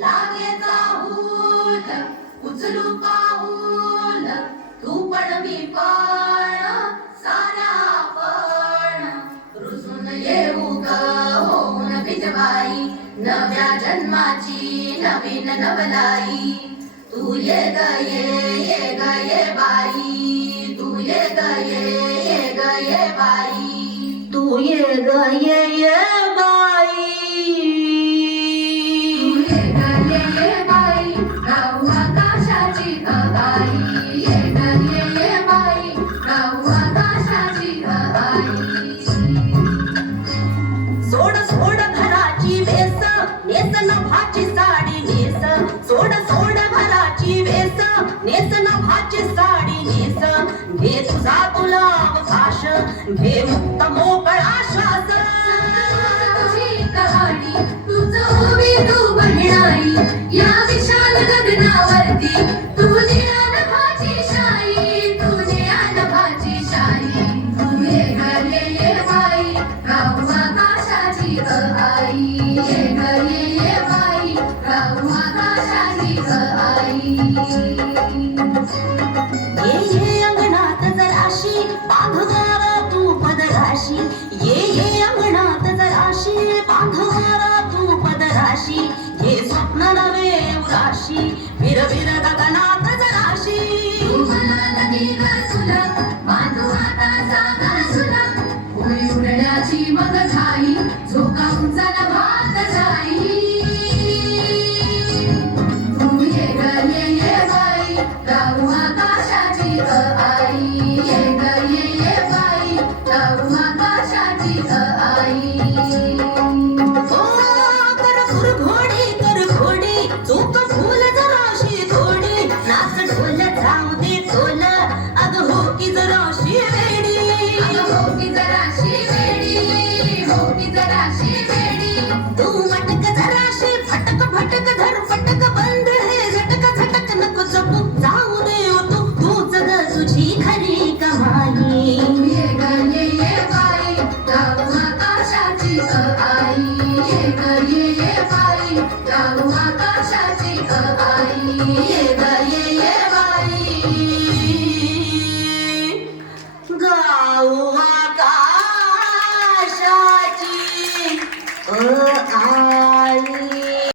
लागेचा हूल उचलू पाऊल तू पण मी पण साऱ्या पण रुजून येऊ ग होऊन भिजवाई नव्या जन्माची नवीन नवलाई तू ये ग ये ग ये बाई तू ये ग ये बाई तू ये ग ये बाई गाऊ आकाशाची गवाई ये ग ये बाई गाऊ आकाशाची गवाई सोड सोड घराची वेस नेस नभाची साडी नेस सोड सोड घराची वेस नेस नभाची साडी नेस घे तुझा गुलाब भाष घे मुक्त मोकळा श्वास तुझी कहाणी तुझं उभी तू बनणारी या विषय